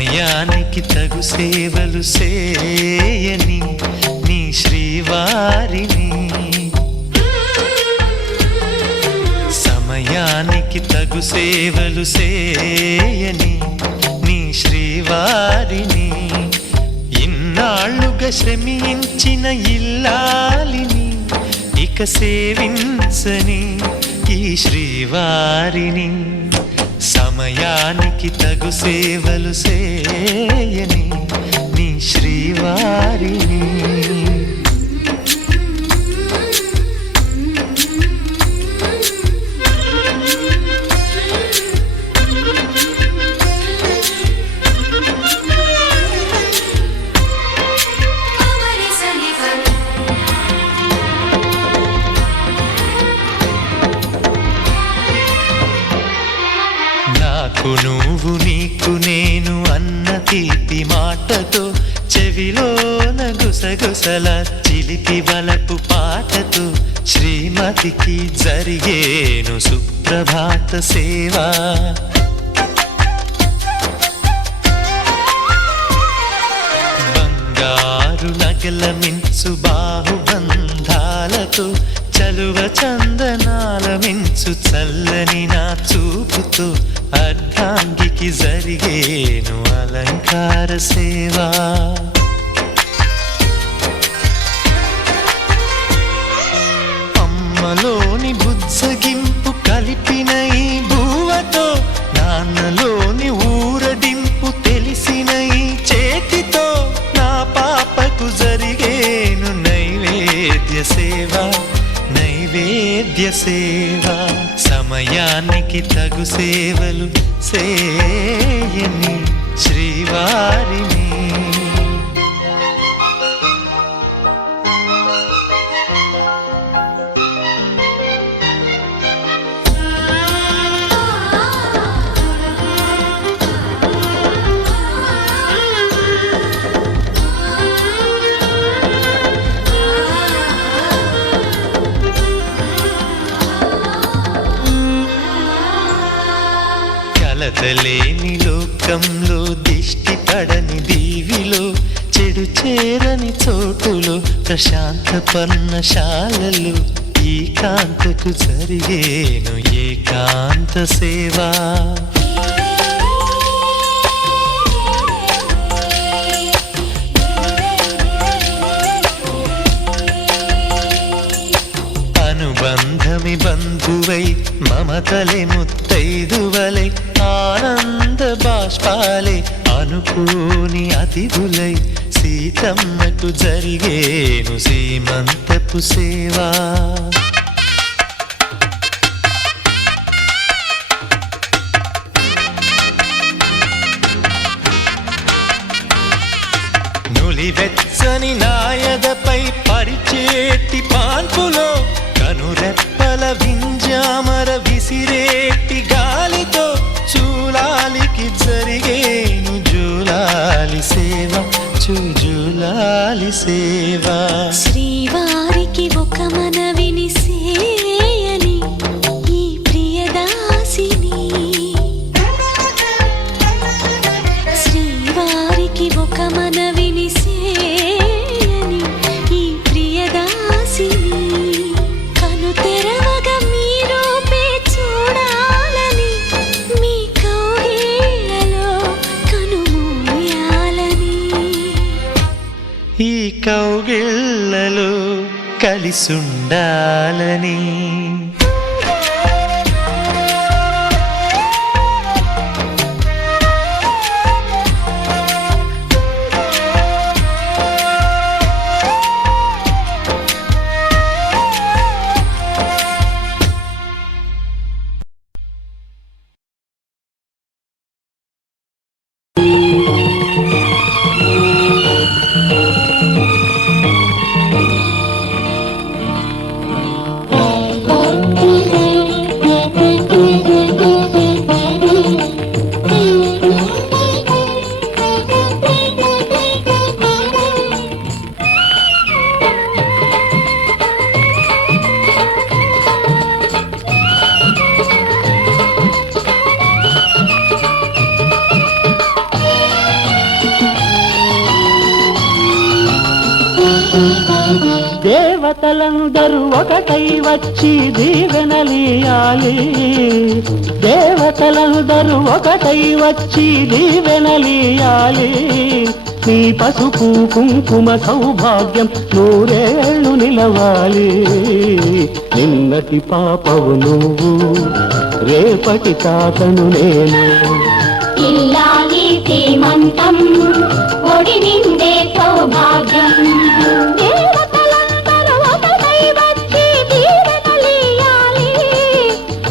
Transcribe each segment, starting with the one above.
సమయానికి తగు సేవలు సేయని నీ శ్రీవారిని, సమయానికి తగు సేవలు సేయని నీ శ్రీవారిని, ఇన్నాళ్ళుగా శ్రమించిన ఇల్లాలిని ఇక సేవించని ఈ శ్రీవారిని, సమయానికి తగు సేవలు సేయని నీ శ్రీవారిని. నాకు నువ్వు నీకు నేను అన్న తీపి మాటతో, చెవిలోన గుసగుసల చిలిపి వలపు పాటతో, శ్రీమతికి జరిగేను సుప్రభాత సేవా. బంగారు నగల మించు బాహుబంధాలతో, చలువ చందనాల మించు చల్లని నా చూపుతో, అర్ధాంగికి జరిగేను అలంకార సేవా. అమ్మలోని బుజ్జగింపు కలిపిన ఈ భూవతో, నాన్నలోని ఊరడింపు తెలిసిన ఈ చేతితో, నా పాపకు జరిగేను నైవేద్య సేవ, నైవేద్య సేవ. సమయానికి తగు సేవలు సేయని శ్రీవారిని. కలతలేని లోకంలో, దిష్టి పడని దీవిలో, చెడు చేరని చోటులో, ప్రశాంత పర్ణశాలలో, ఈ కాంతకు జరిగేను ఏకాంత సేవా. అనుబంధమి బంధువై, మమతలే ముత్తైదువలై, ఆనంద బాష్పాలే అనుకోని అతిథులై, సీతమ్మకు జరిగేను సీమంతపు సేవా. నులివెచ్చని నాయదపై పరిచేటి పాన్పులో, కనురెప్పల వింజామర విసిరేటి గాలితో, చూలాలికి జరిగేను జూలాలి సేవ, జూలాలి సేవ. శ్రీవారికి ఒక మనవిని సేయని ఈ ప్రియదాసిని, శ్రీవారికి ఒక మనవిని సేయని ఈ ప్రియదాసిని, కను తెరవగా మీ రూపే చూడాలని, మీ కౌగిళ్ళలో కనుమూయాలని, ఈ కౌగిళ్ళలో కలిసుండాలని. దేవతలందరూ ఒకటై వచ్చి దీవెనలియాలి, దేవతలందరూ ఒకటై వచ్చి దీవెనలియాలి. నీ పసుపు కుంకుమ సౌభాగ్యం నూరేళ్ళు నిలవాలి. నిన్నటి పాపవు నువ్వు, రేపటి తాతను నేను. ఇల్లాలి శ్రీమంతం ఒడి నిండే సౌభాగ్యం. దేవతలందరూ ఒకటై వచ్చి దీవెనలియాలి.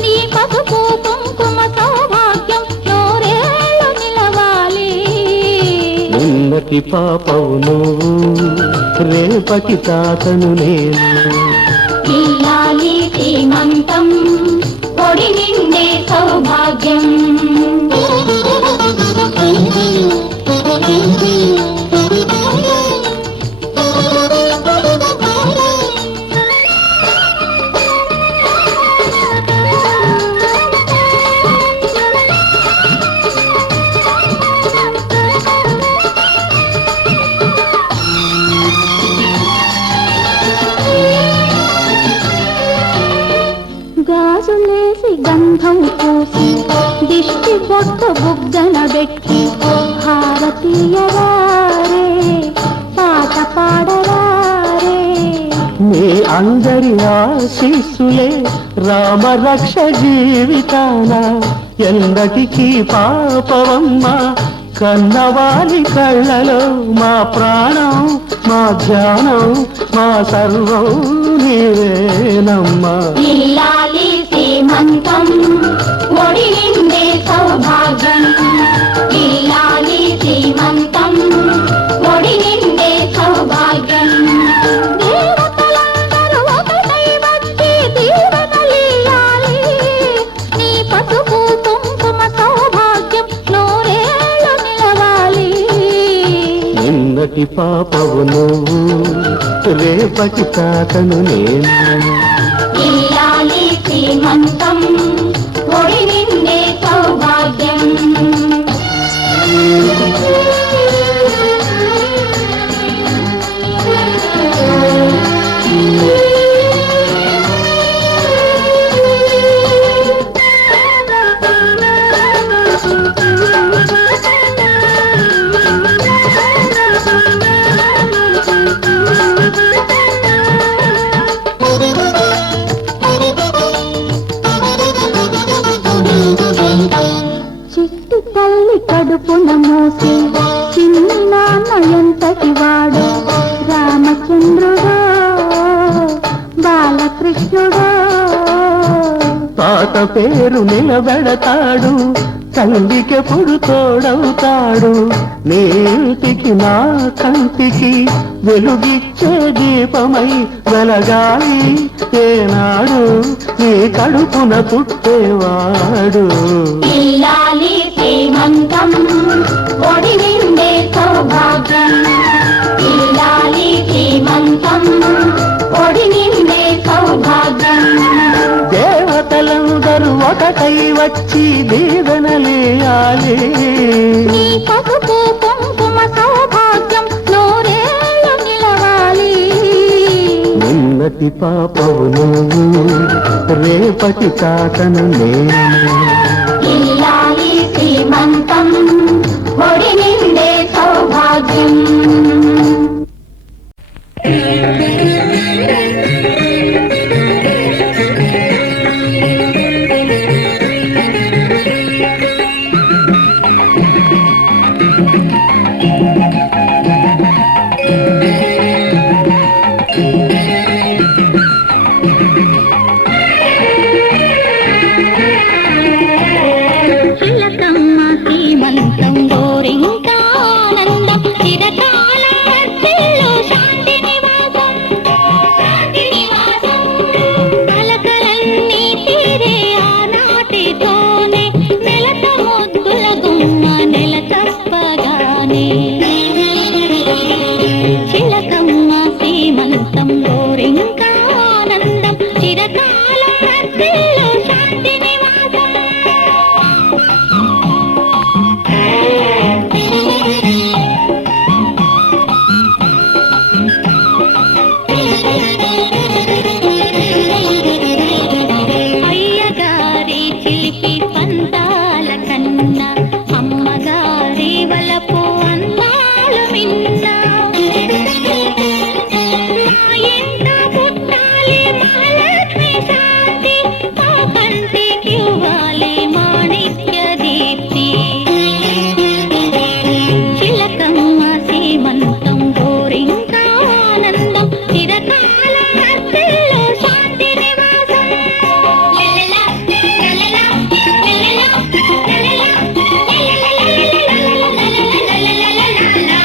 నీ పసుపు కుంకుమ సౌభాగ్యం నూరేళ్ళు నిలవాలి. నిన్నటి పాపవు నువ్వు, రేపటి తాతను నేను. ఇల్లాలి శ్రీమంతం ఒడి నిండే సౌభాగ్యం. గాజులేసి గంధం పూసి దిష్టి బొట్టు బుగ్గన పెట్టి భారతీయవారే పాట పాడవారే. మీ అందరి ఆశీస్సులే రామరక్ష జీవితాన ఎందటికీ పాపవమ్మ. కన్నవాలి కళ్ళలో మా ప్రాణం, మా ధ్యానం, మా సర్వం నీవేనమ్మా. ఇల్లాలి శ్రీమంతం ఒడి నిండే సౌభాగ్యం. ఇల్లాలి శ్రీమంతం ఒడి నిండే సౌభాగ్యం. దేవతలందరూ ఒకటై వచ్చి దీవెనలియాలి. నీ పసుపు కుంకుమ సౌభాగ్యం నూరేళ్ళు నిలవాలి. నిన్నటి పాపవు నువ్వు, రేపటి తాతను నేను. ఇల్లాలి శ్రీమంతం ఒడి నిండే సౌభాగ్యం. చిట్టి తల్లి కడుపున మోసి చిన్ని నాన్న ఎంతటి వాడు. రామచంద్రుడో బాలకృష్ణుడో. తాత పేరు నిలబెడతాడు, తల్లికెప్పుడు తోడవుతాడు. నీ ఇంటికి నా కంటికి వెలుగిచ్చే దీపమై వెలగాలి ఏనాడు నీ కడుపున పుట్టేవాడు. ఇల్లాలి శ్రీమంతం ఒడి నిండే సౌభాగ్యం. ఇల్లాలి శ్రీమంతం ఒడి నిండే సౌభాగ్యం. దేవతలందరూ ఒకటై వచ్చి దీవెనలియాలి. నీ పసుపు కుంకుమ సౌభాగ్యం నూరేళ్ళు నిలవాలి. నిన్నటి పాపవు నువ్వు, రేపటి తాతను నేను. ఇల్లాలి శ్రీమంతం ఒడి నిండే సౌభాగ్యం. చిలకమ్మ శ్రీమంతం గోరింకా ఆనందం చిరకాలం వర్ధిల్లు శాంతి నివాసం. శాంతి నివాసం కలకలన్నీ తీరే ఆనాటితోనే నెలత ముద్దుల గుమ్మ నెల తప్పగానే. చిలకమ్మ శ్రీమంతం గోరింకా ఆనందం చిరకాలం వర్ధిల్లు శాంతి నివాసం. వలపు అందాలు మిన్నా మా ఇంట పుట్టాలి మహాలక్ష్మి శాంతి మా కంటికి ఇవ్వాలి మాణిక్య దీప్తి చిలకమ్మ సీమంతం గోరింకా ఆనందం చిరకాల హద్దుల్లో శాంతి నివాసం లలలా లలలా లలలా లలలా లలలా లలలా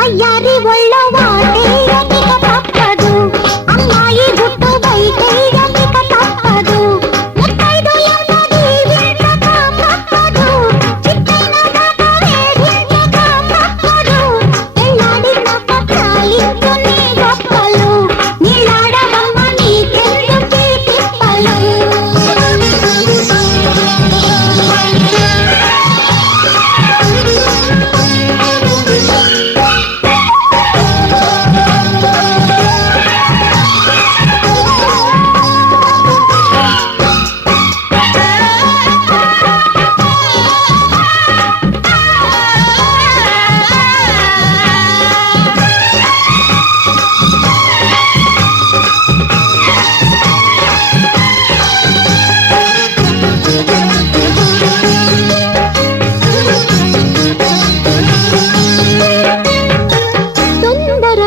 వయ్యారి ఒళ్ళ వాటేయనిక తప్పదు అమ్మాయి గుట్టు బయటేయనిక తప్పదు ముత్తైదులన్నది వీళ్ళక తప్పదు చిట్టైన దాకా వేధించక తప్పదు పెళ్ళాడిన పట్టాలించుని గొప్పలు నీళ్ళాడవమ్మ నీకెందుకీ తిప్పలు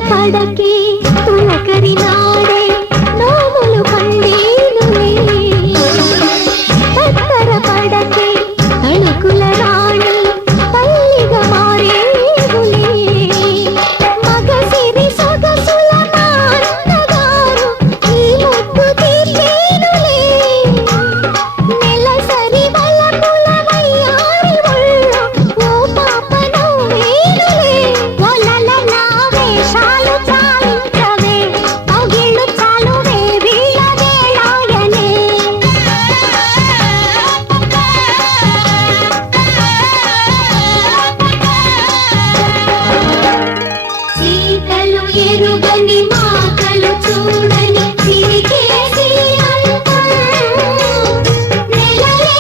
పడకే తులకరి నాడే నోములు పండేనులే పత్తర పడకే తణుకుల రాణి పల్లిగా మారేవులే మగసిరి సొగసుల నాన్నగారు ఈ ముద్దు తీర్చేనులే నెలసరి వలపుల వయ్యారి ఒళ్ళో ఓ పాప నవ్వేనులే ఒలల నా వేషాలు చాలించవే పగిళ్ళు చాలువే వీళ్ళ వేళాయనే సీతలు ఎరుగని మాటలు చూడని తిరిగేసి అంతం నెలలే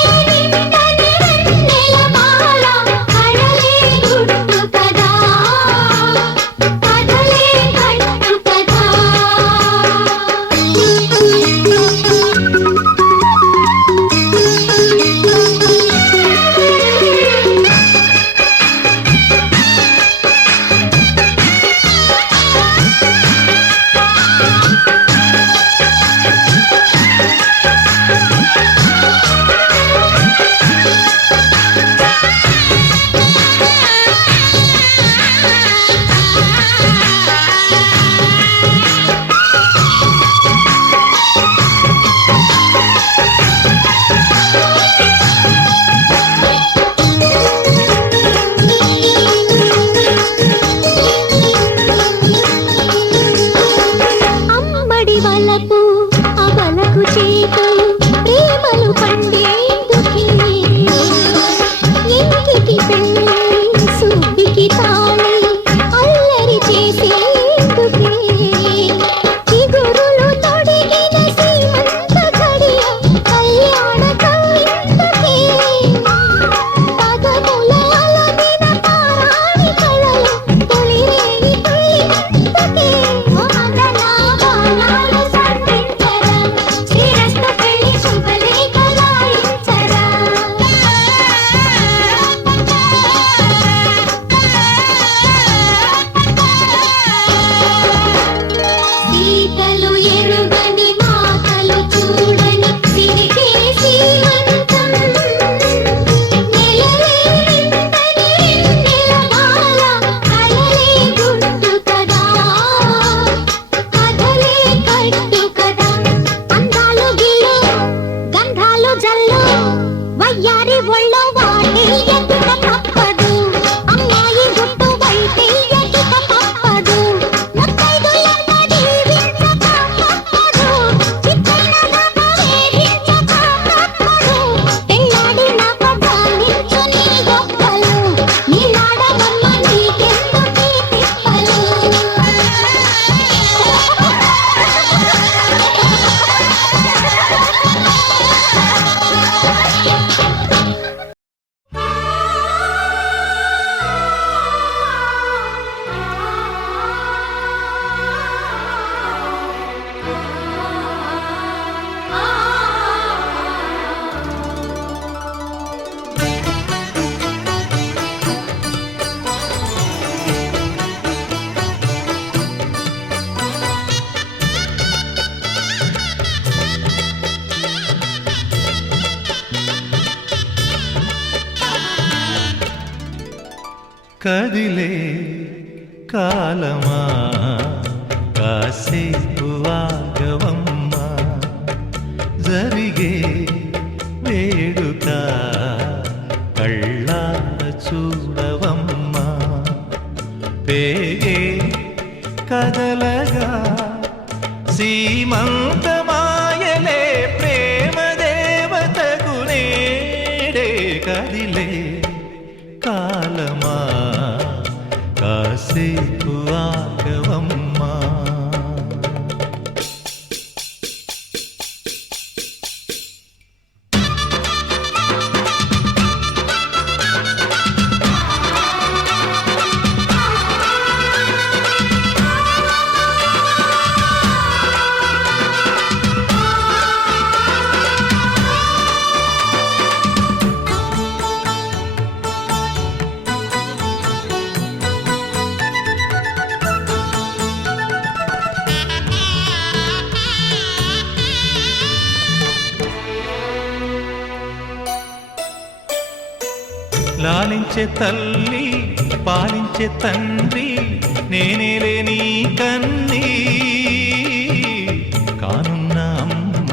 నిండని వెన్నెల మాల కడలే గుట్టు కదా కదలే కట్టు కదా అమ్మడి వలపు అవలకు చేతులు ప్రేమలు పండేందుకే ఇంటికి పెళ్ళి సుబ్బికి తాళి అల్లరి చేసేందుకే చిగురులు తొడిగిన సీమంత ఘడియ కళ్యాణ కవిందుకే పదముల అలదిన పారాణి కళలు తొలిరేయి తొలిందుకే బాణాలు సంధించరా శ్రీరస్తు పెళ్లి శుభలేఖ రాయించరా సీతలు ఎరుగని మాటలు చూడని సిరిగేసి మంతం నెలలే నిండని వెన్నెల మాల కడలే గుట్టు కదా కదలే కట్టు కదా అందాలు గిల్లు గంధాలు జల్లు వయ్యారి ఒళ్ళో వాటేయక తప్పదు అమ్మాయి గుట్టు బయటేయక తప్పదు ముత్తైదులన్నది వీళ్ళక తప్పదు చిట్టైన దాకా వేధించక తప్పదు పెళ్ళాడిన పట్టాలించుని గొప్పలు నీళ్ళాడవమ్మ నీకెందుకీ తిప్పలు కదిలే కాలమా కాసేపు ఆగవమ్మా జరిగే వేడుక కళ్ళార చూడవమ్మా పేగే కదలగా సీమంతమాయలే ప్రేమ దేవతకు నేడే కదిలే కాలమా కాసేపు ఆగవమ్మా లాలించే తల్లి పాలించే తండ్రి నేనేలే నీ కన్నీ కానున్న అమ్మ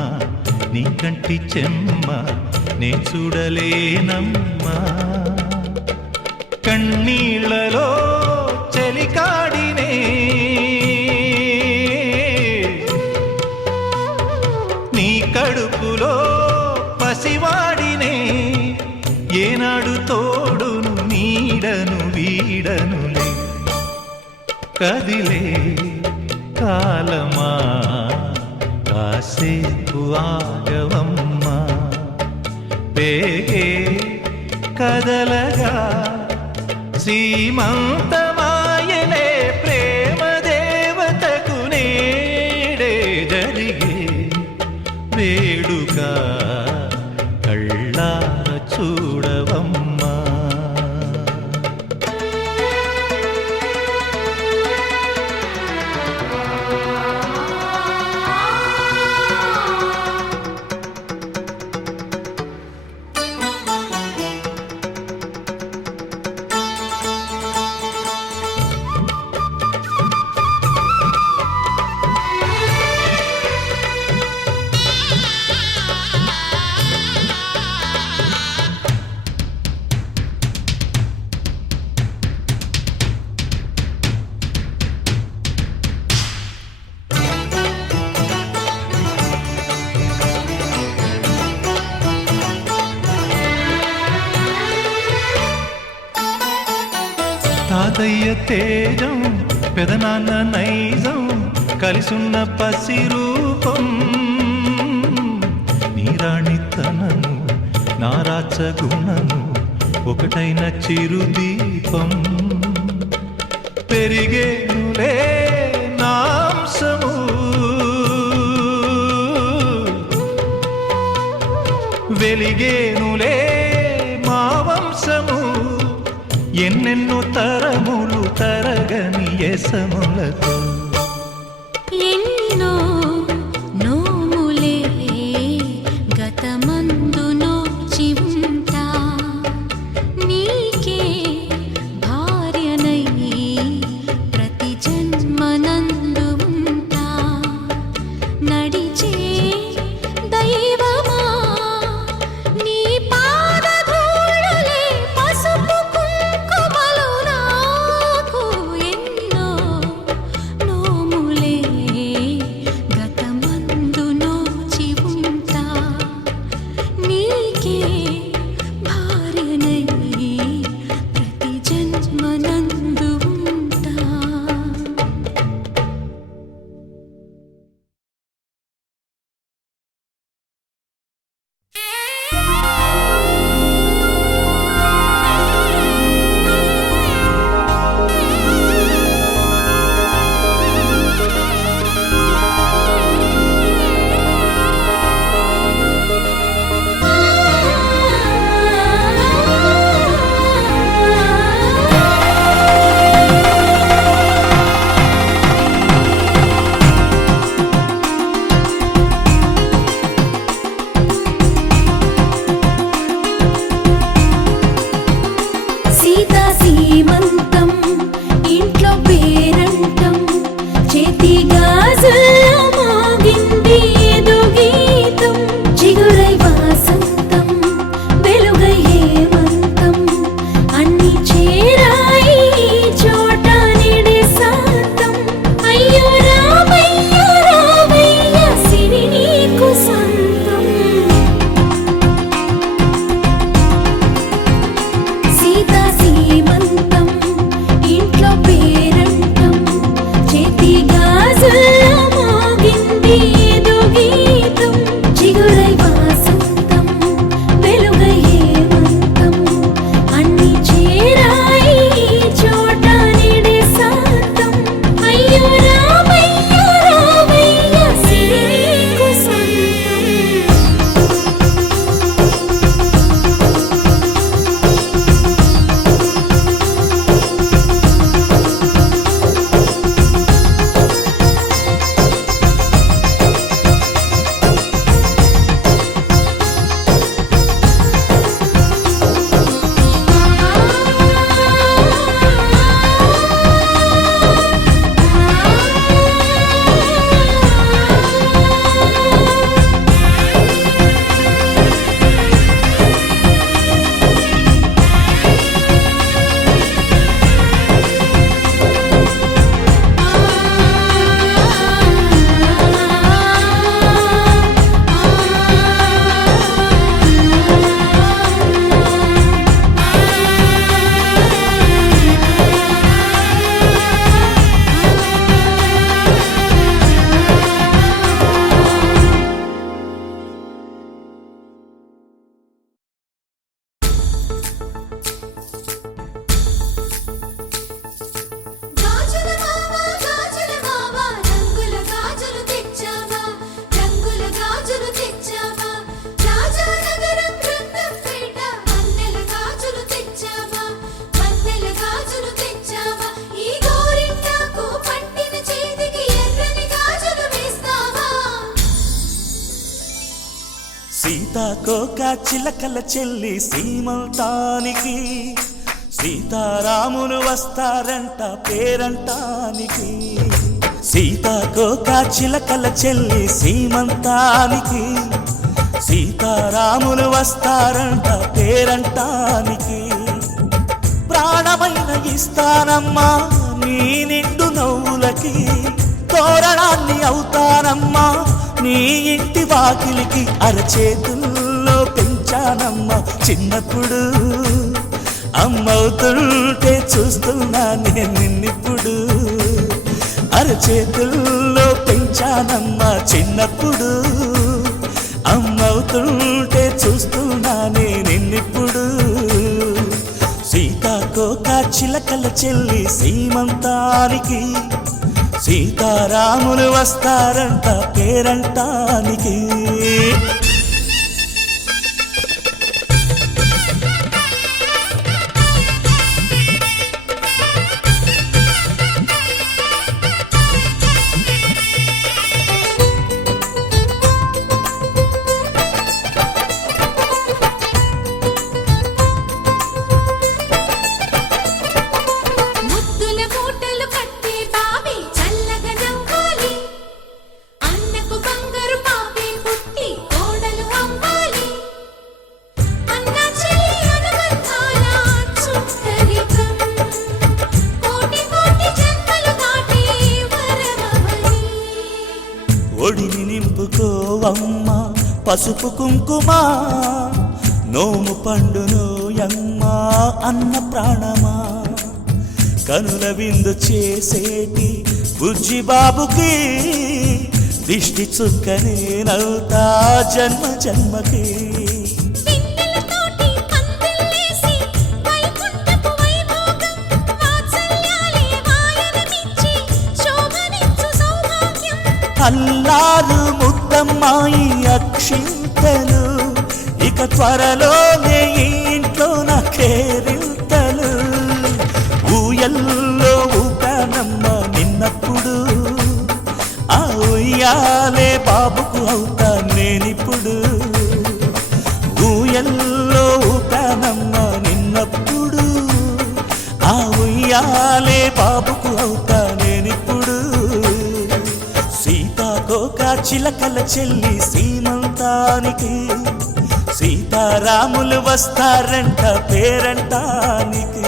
నీ కంటి చెమ్మ నే చూడలేనమ్మా కన్నీళ్లలో చెలికాడినే నీ కడుపులో పసివాడినే ఏనాడు తోడును నీడను వీడనులే కదిలే కాలమా కాసేపు ఆగవమ్మా పేగే కదలగా సీమంతమాయలే ప్రేమ దేవతకు నేడే జరిగే వేడుక కళ్ళార చూడవమ్మా తాతయ్య తేజం పెదనాన్న నైజం కలిసున్న పసిరూపం నీరాణితనము నారాచ గుణము ఒకటైన చిరుదీపం పెరిగేనులే నాంసము వెలిగేనులే మా వంశము ఎన్నెన్నో తరములు తరగని యసములతో ఎన్నో నోములే గతమందు నోచి ఉంటా నీకే భార్యనై ప్రతి జన్మనందు ఉంటా నడిచే దైవమా నీ పాదధూళులే పసుపు కుంకుమలు నాకు ఎన్నో పేరంటం చేతి గాజుల్లో మోగింది ఏదో గీతం చిగురై వాసంతం వెలుగై హేమంతం అన్ని చేరాయి ఈ చోట నిడే శాంతం అయ్యో రామయ్య రామయ్య సిరి నీకు సొంతం సీతా సీమంతం ఇంట్లో పేరంటం చేతి గాజుల్లో మోగింది ఏదో గీతం చిగురై వాసంతం వెలుగై హేమంతం అన్ని చేరాయి ఈ చోట నిడే శాంతం అయ్యో రామయ్య రామయ్య సిరి నీకు సొంతం గాజుల మావా రంగుల గాజులు తెచ్చావా రంగుల గాజులు తెచ్చావా రాజానగరం రంగంపేట వన్నెల గాజులు తెచ్చావా వన్నెల గాజులు తెచ్చావా ఈ గోరింటాకు పట్టిన చేతికి ఎర్రని గాజులు వేస్తావా సీతాకోక చిలకల చెల్లి సీమంతానికి సీతారాములు వస్తారంట పేరంటానికి సీతాకోక చిలకల చెల్లి సీమంతానికి సీతారాములు వస్తారంట పేరంటానికి ప్రాణమైన ఇస్తానమ్మా నీ నిండు నవ్వులకి తోరణాన్ని అవుతానమ్మా నీ ఇంటి వాకిలికి అరచేతుల్లో పెంచానమ్మా చిన్నప్పుడు అమ్మవుతుంటే చూస్తున్నా నేను నిన్నిప్పుడు అరచేతుల్లో పెంచానమ్మా చిన్నప్పుడు అమ్మవుతుంటే చూస్తున్నా నేను నిన్నిప్పుడు సీతాకోక చిలకల చెల్లి సీమంతానికి సీతారాములు వస్తారంట పేరంటానికి ముద్దుల మూటలు కట్టే బావి చల్లగా నవ్వాలి అన్నకు బంగారు పాపే పుట్టి కోడలు అవ్వాలి అన్న చెల్లి అనుబంధాల చుట్టరికం కోటి కోటి జన్మలు దాటి వరమవని ఒడిని నింపుకోవమ్మ పసుపు కుంకుమ నోము పండునోయమ్మ అన్న ప్రాణమా కనుల విందు చేసేటి బుజ్జి బాబుకి దిష్టి చుక్కనేనవుతా జన్మ జన్మకి పిన్నెలతోటి పందిళ్ళేసి వైకుంఠపు వైభోగం వాత్సల్యాలే వాయనమిచ్చి శోభనిచ్చు సౌభాగ్యం అల్లారు ముద్దమ్మాయి అక్షింతలు ఇక త్వరలోనే ఈ ఇంట్లో నా కేరింతలు ఊయల్లో ఊపానమ్మ నిన్నప్పుడు ఆ ఉయ్యాలే బాబుకు అవుతా నేనిప్పుడు ఊయల్లో ఊపానమ్మ నిన్నప్పుడు ఆ ఉయ్యాలే బాబుకు అవుతా చిలకల చెల్లి సీమంతానికి సీతారాములు వస్తారంట పేరంటానికి.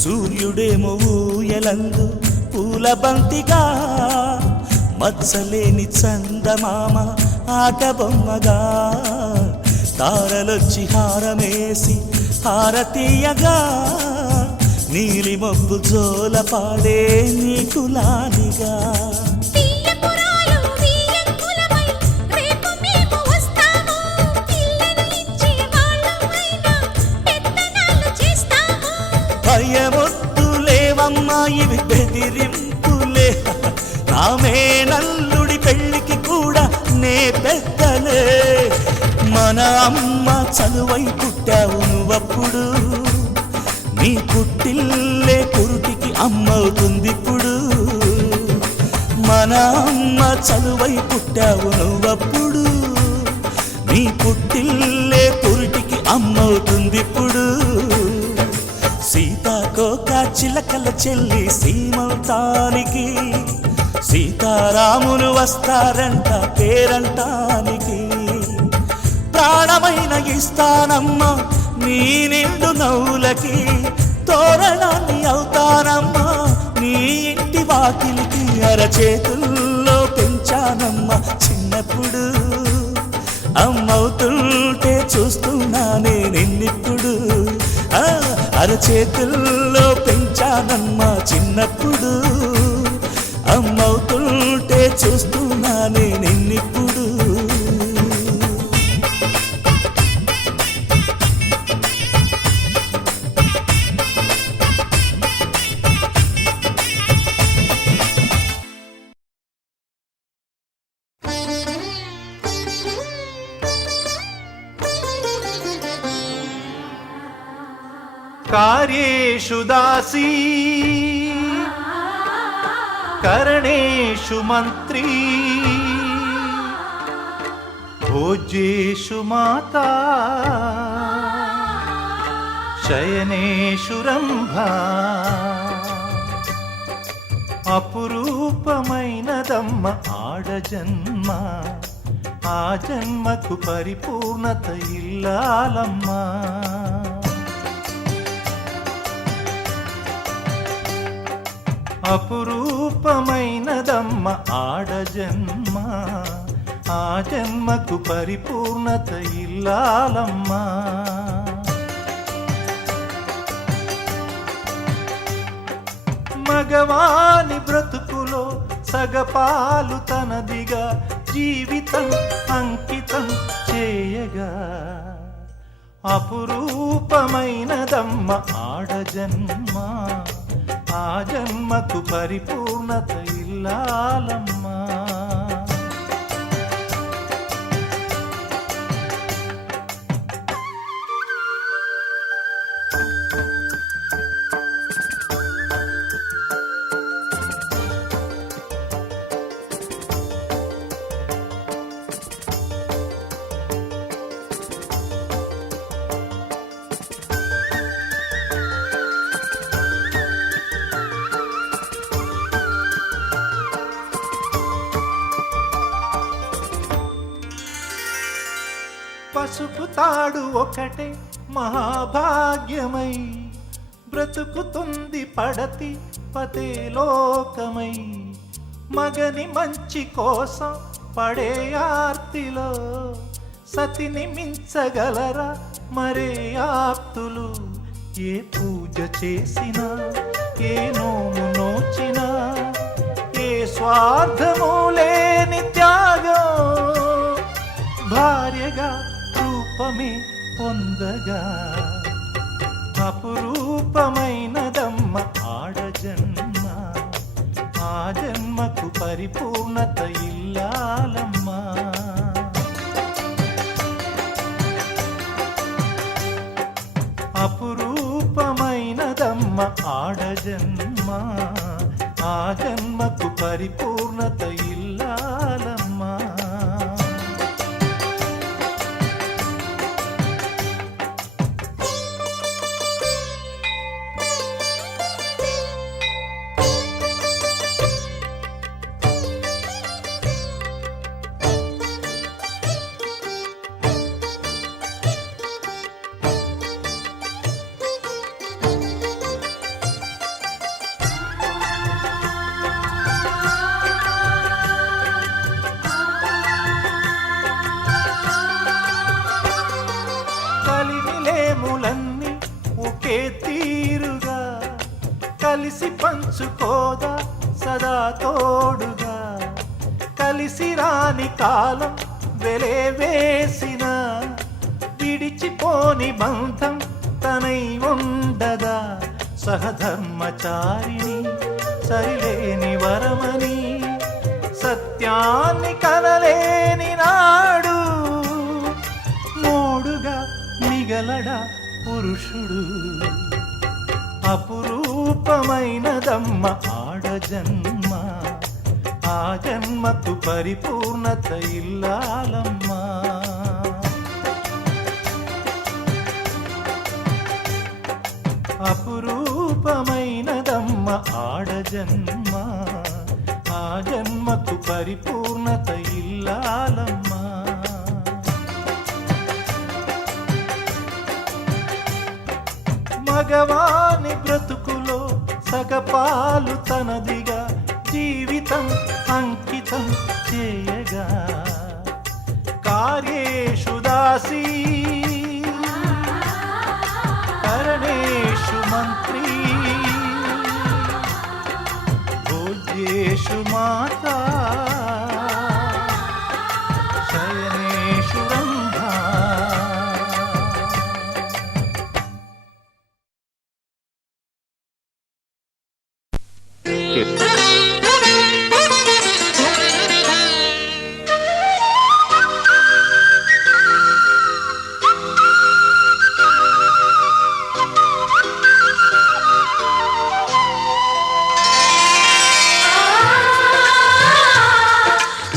సూర్యుడేమో ఊయలందు పూల బంతిగా మత్సలేని చందమామ ఆట బొమ్మగా తారలొచ్చి హారమేసి హారతీయగా నీలి మబ్బు జోల పాడే నీకులాలిగా. భయమొద్దులేవమ్మా ఇవి బెదిరింపులే, నామే నల్లుడి పెళ్ళికి కూడా నే పెద్దలే. మన అమ్మ చలువై పుట్టావు నువ్వప్పుడు, నీ పుట్టిల్లే పురుటికి అమ్మవుతుందిప్పుడు. మన అమ్మ చలువై పుట్టావు నువ్వప్పుడు, నీ పుట్టిల్లే పురుటికి అమ్మవుతుందిప్పుడు. సీతాకోక చిలకల చెల్లి సీమంతానికి సీతారాములు వస్తారంట పేరంటానికి. ప్రాణమైన ఇస్తానమ్మా నీ నిండు నవ్వులకి, తోరణాన్ని అవుతానమ్మా నీ ఇంటి వాకిలికి. అరచేతుల్లో పెంచానమ్మా చిన్నప్పుడు, అమ్మవుతుంటే చూస్తున్నానే నిన్నిప్పుడు. అరచేతుల్లో పెంచానమ్మా చిన్నప్పుడు, అమ్మవుతుంటే చూస్తున్నానే నిన్నిప్పుడు. కార్యేషు దాసీ కరణేషు మంత్రీ భోజ్యేషు మాతా శయనేషు రంభా. అపురూపమైనదమ్మ ఆడజన్మ, ఆ జన్మకు పరిపూర్ణత ఇల్లాలమ్మా. అపురూపమైనదమ్మ ఆడజన్మ, ఆ జన్మకు పరిపూర్ణత ఇల్లాలమ్మా. మగవాని బ్రతుకులో సగపాలు తనదిగా జీవితం అంకితం చేయగా. అపురూపమైనదమ్మ ఆడజన్మ, ఆ జన్మకు పరిపూర్ణత ఇల్లాలమ్మా. పసుపు తాడు ఒకటే మహాభాగ్యమై బ్రతుకుతుంది పడతి పతే లోకమై. మగని మంచి కోసం పడే ఆర్తిలో సతిని మించగలరా మరే ఆప్తులు. ఏ పూజ చేసినా ఏ నోము నోచినా ఏ స్వార్థము లేని త్యాగం భార్యగా రూపమే పొందగా. అపురూపమైనదమ్మ ఆడజన్మ, ఆ జన్మకు పరిపూర్ణత ఇల్లాలమ్మా. అపురూపమైనదమ్మ ఆడజన్మ, ఆ జన్మకు పరిపూర్ణత ఇల్లాలమ్మా. కలిమిలేములన్నీ ఒకే తీరుగా కలిసి పంచుకోదా సదా తోడుగా. కలిసి రాని కాలం వెలే వేసిన విడిచిపోని బంధం తనై ఉండదా. సహధర్మచారిణి సరిలేని వరమని సత్యాన్ని కనలేని నాడు మూడుగా మిగలడా పురుషుడు. అపురూపమైనదమ్మ ఆడజన్మ, ఆ జన్మకు పరిపూర్ణత ఇల్లాలమ్మా. అపురూపమైనదమ్మ ఆడజన్మ, ఆ జన్మకు పరిపూర్ణత ఇల్లాలమ్మా. మగవాని బ్రతుకులో సగపాలు తనదిగా జీవితం అంకితం చేయగా. కార్యేషు దాసీ కరణేషు మంత్రీ భోజ్యేషు మాతా శయనేషు రంభా.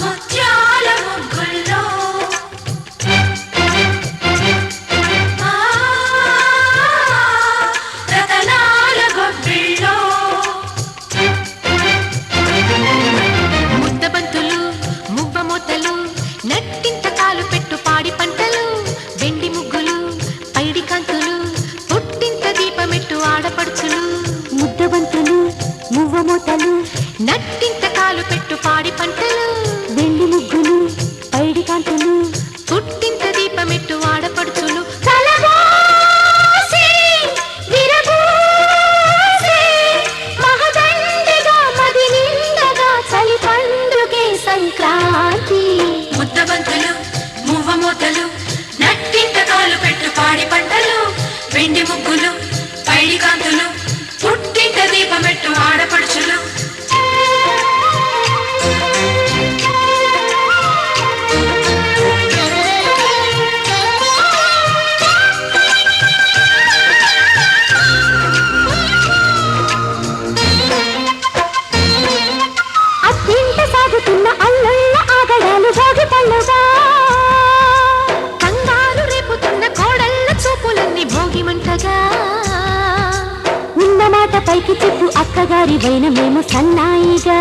ముత్యాల ముగ్గుల్లో రతనాల గొబ్బిల్లో ముద్దబంతులు మువ్వమూతలు నట్టింత కాలు పెట్టు పాడి పంటలు వెండి ముగ్గులు పైడి కాంతులు పుట్టింత దీపమెట్టు ఆడపడుచులు. ముద్దబంతులు మువ్వమూతలు నట్టింత కాలు పెట్టు పాడి పంటలు వెండి ముగ్గులు పైడి కాంతులు పుట్టింత దీపమెట్టు ఆడపడుచులు. కలబోసి విరబోసి మహదండిగా మది నిండగా చలి పండుగే సంక్రాంతి. ముద్దబంతులు మువ్వమూతలు నట్టింత కాలు పెట్టు పాడి పంటలు వెండి ముగ్గులు పైడి కాంతులు పుట్టింత దీపమెట్టు ఆడపడుచులు. అత్తింట సాగుతున్న అల్లుళ్ళ ఆగడాలు భోగి పళ్ళుగా. కంగారు రేపుతున్న కోడళ్ళ చూపులన్నీ భోగిమంటగా. ఉన్న మాట పైకి చెప్పు అక్కగారి వైన మేము సన్నాయిగా.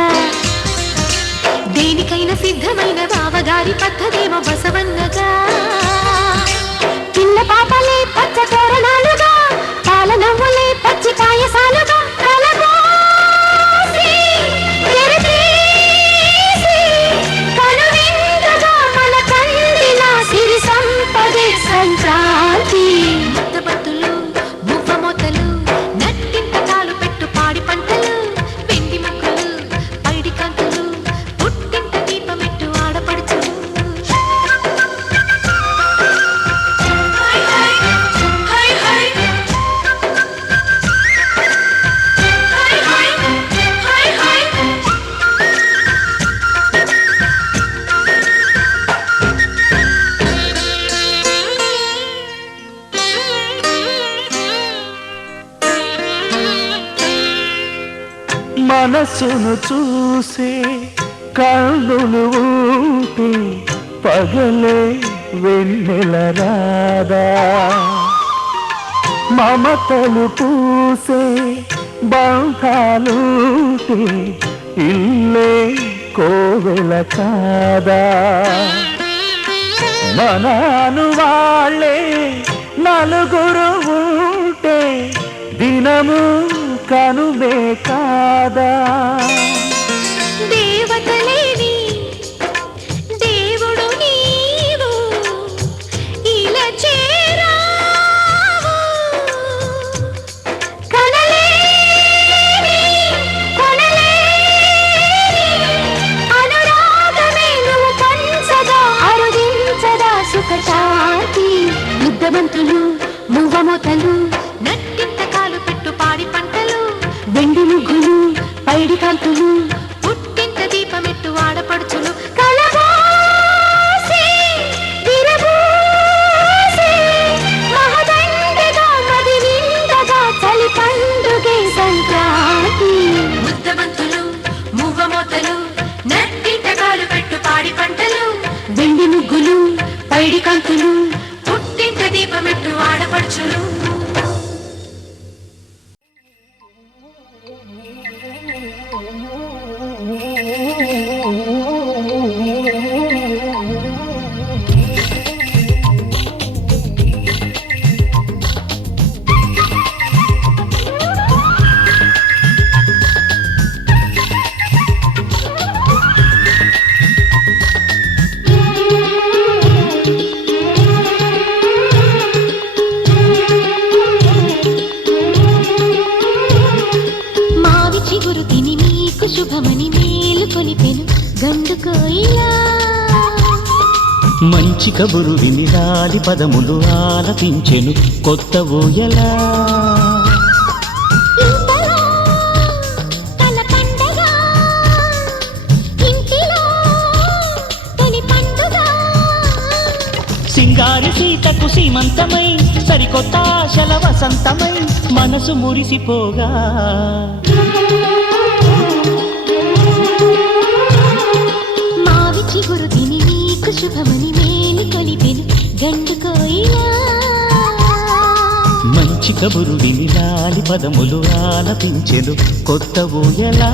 దేనికైనా సిద్ధమైన బావగారి పద్ధతేమో బసవన్నగా. చిన్న పాపలే పచ్చ తోరణాలుగా పాల నవ్వులే పచ్చి పాయసాలుగా. కలబోసి తెరతీసి కనువిందుగా మన కందిన సిరి సంపదే సంక్రాంతి. ముద్దబంతులు మువ్వమూతలు నట్టింత కాలు పెట్టు పాడి పంటలు వెండి ముగ్గులు పైడి కాంతులు పుట్టింత దీపమెట్టు ఆడపడుచులు. హై హై హై హై మనసును చూసే కళ్ళులు ఉంటే పగలే వెన్నెల రాదా మమతలు పూసే బంధాలుంటే ఇల్లే కోవెల కాదా మనాను వాళ్ళే నలుగురు ఉంటే దినము కనుమే కాదా దేవతలేని దేవుడు నీవు ఇలా చేరావు కనలేని అనురాగమే నువ్వు పంచగా అరుదించగా సుఖశాంతి ముద్దమంతులు మువ్వమోతలు నట్టింత కాలు పెట్టు పాడి పంటలు వెండి ముగ్గులు పైడి కాంతులు పుట్టింత దీపమెట్టు ఆడపడుచులు కలబోసి విరబోసి మహదండగా మది నిండగా చలి పండుగే సంక్రాంతి ముద్దబంతులు మువ్వమోతలు నట్టింత కాలు పెట్టు పాడి పంటలు వెండి ముగ్గులు పైడి కాంతులు పుట్టింత దీపమెట్టు ఆడపడుచులు చిగురు తిని నీకు శుభమని మేలు కొలిపెను గండు కోయిలా మంచి కబురు విని రాలి పదములు ఆలపించెను కొత్త ఊయలా ఇంతలో తల పండగ ఇంటిలో తొలి పండుగ సింగారి సీతకు సీమంతమై సరికొత్త ఆశల వసంతమై మనసు మురిసిపోగా మావి చిగురు తిని నీకు శుభమని మేలు కొలిపెను గండు కోయిలా మంచి కబురు విని లాలి పదములు ఆలపించెను కొత్త ఊయలా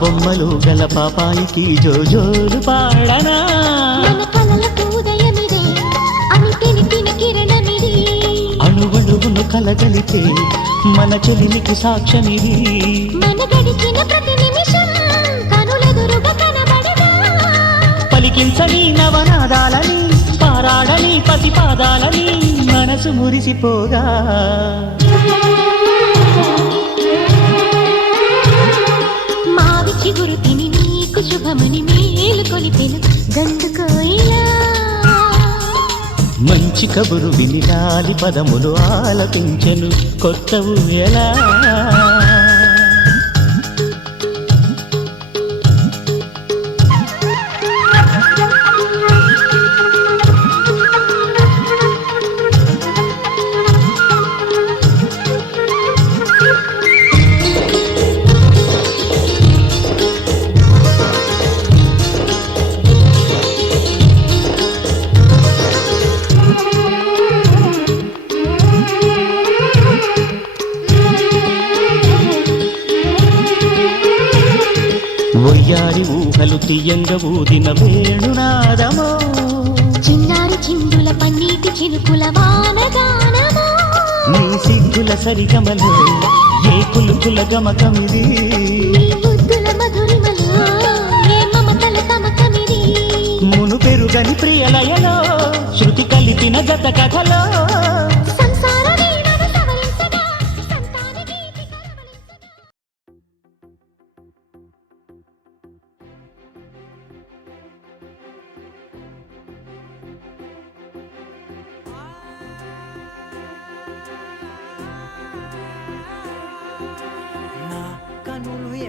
బొమ్మలు గల పాపాయికి జోజోలు పాడనా మన కలలకు ఉదయమిదే అని తెలిపిన కిరణమిది అణువణువును కలగలితే మన చెలిమికి సాక్ష్యమిది మన గడిచిన ప్రతి నిమిషం కనులెదురుగా కనబడగా పలికించని నవనాదాలని పారాడని పతిపాదాలని మనసు మురిసిపోగా చిగురు తిని నీకు శుభమని మేలు కొలిపెను గండు కోయిలా మంచి కబురు విని లాలి పదములు ఆలపించెను కొత్త ఊయలా ఒయ్యారి ఊహలు తీయంగ ఊదిన వేణునాదమో చిన్నారి చిందుల పన్నీటి చినుకుల వానగానమో నీ సిగ్గుల సరిగమలో ఏ కులుకుల గమకమిది నీ బుద్ధుల మధురిమలో ఏ మమతల తమకమిది మును పెరుగని ప్రియలయలో శృతి కలిపిన గత కథలో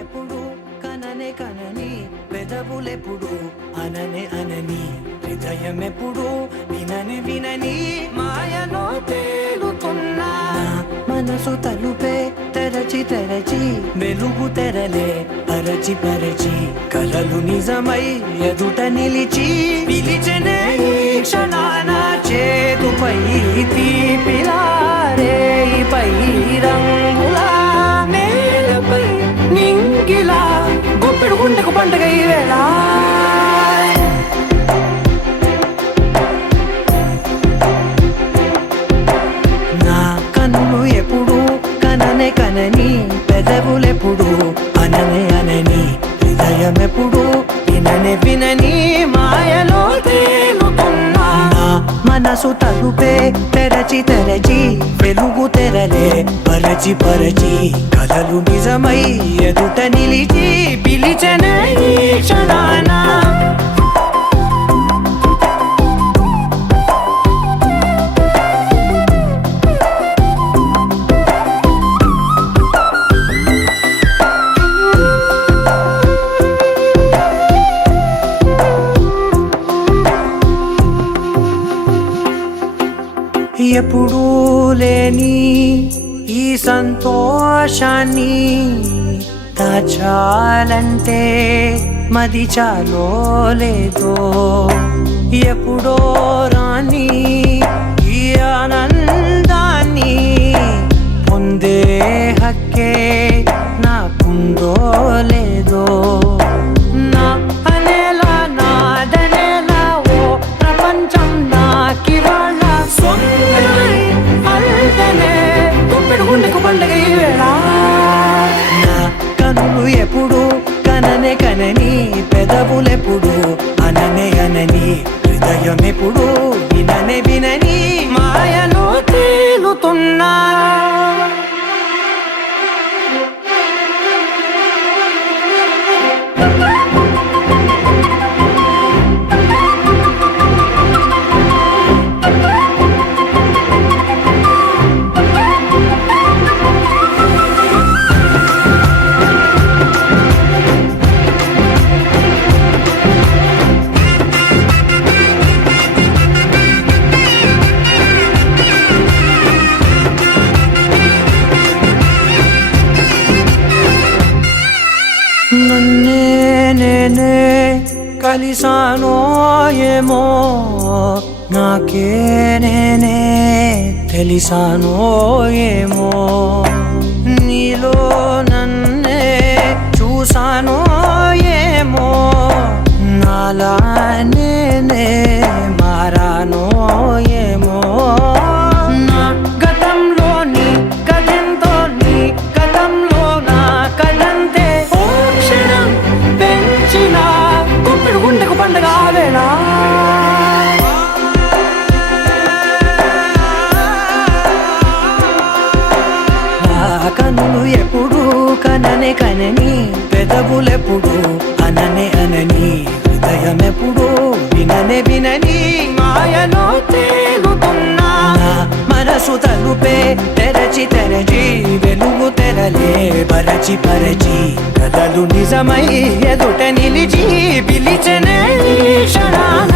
ఎప్పుడు కననే కనని పెదవులెప్పుడు అననే అనని హృదయం ఎప్పుడు వినని వినని మాయలో తేలుతున్నా మనసు తలుపే తెరచి తెరచి వెలుగు తెరలే పరచి పరచి కలలు నిజమై ఎదుట నిలిచి పిలిచనే ఈ క్షణాన చేతుపై తీపిలారే పై రంగులా నేలపై నింగిలా గుప్పెడు గుండెకు పండుగ ఈ వేళ నా కన్నులు ఎప్పుడు కననే కనని పెదవులెప్పుడు అననే అనని హృదయం ఎప్పుడు విననే వినని మాయలో తేలుతున్నా నా మనసు తలుపే తెరచి తెరచి వెలుగు తెరలే పరచి పరచి కలలు నిజమై ఎదుట నిలిచి పిలిచనే ఈ క్షణాన ఎప్పుడూ లేని ఈ సంతోషాన్ని దాచాలంటే మది చాలో లేదో ఎప్పుడో రాని ఈ ఆనందాన్ని పొందే హక్కే నాకుందో లేదో నా అనేలా నాదనేలా ఓ ప్రపంచం నాకివాళ్ళ సొంతమై అల్దనే గుప్పెడు గుండెకు పండుగ ఈ వేళ నా కనులు ఎప్పుడు కననే కనని పెదవులెప్పుడు అననే అనని హృదయం ఎప్పుడు విననే వినని మాయలో తేలుతున్నా నన్నే నేనే కలిసానో ఏమో నాకే నేనే తెలిసానో ఏమో నీలో నన్నే చూసానో ఏమో నాలా నేనే మారానో ఏమో నా గతంలోని కథంతో నీ గతంలో నా కథంతే ఓ క్షణం పెంచిన గుప్పెడు గుండెకు పండుగ వేళ కనులు ఎప్పుడు కననే కనని పెదవులెప్పుడు అననే అనని హృదయం ఎప్పుడు విననే వినని మాయలో తేలుతున్నా మనసు తలుపే తెరచి తెరచి వెలుగు తెరలే పరచి పరచి కలలు నిజమై ఎదుట నిలిచి పిలిచనే క్షణాన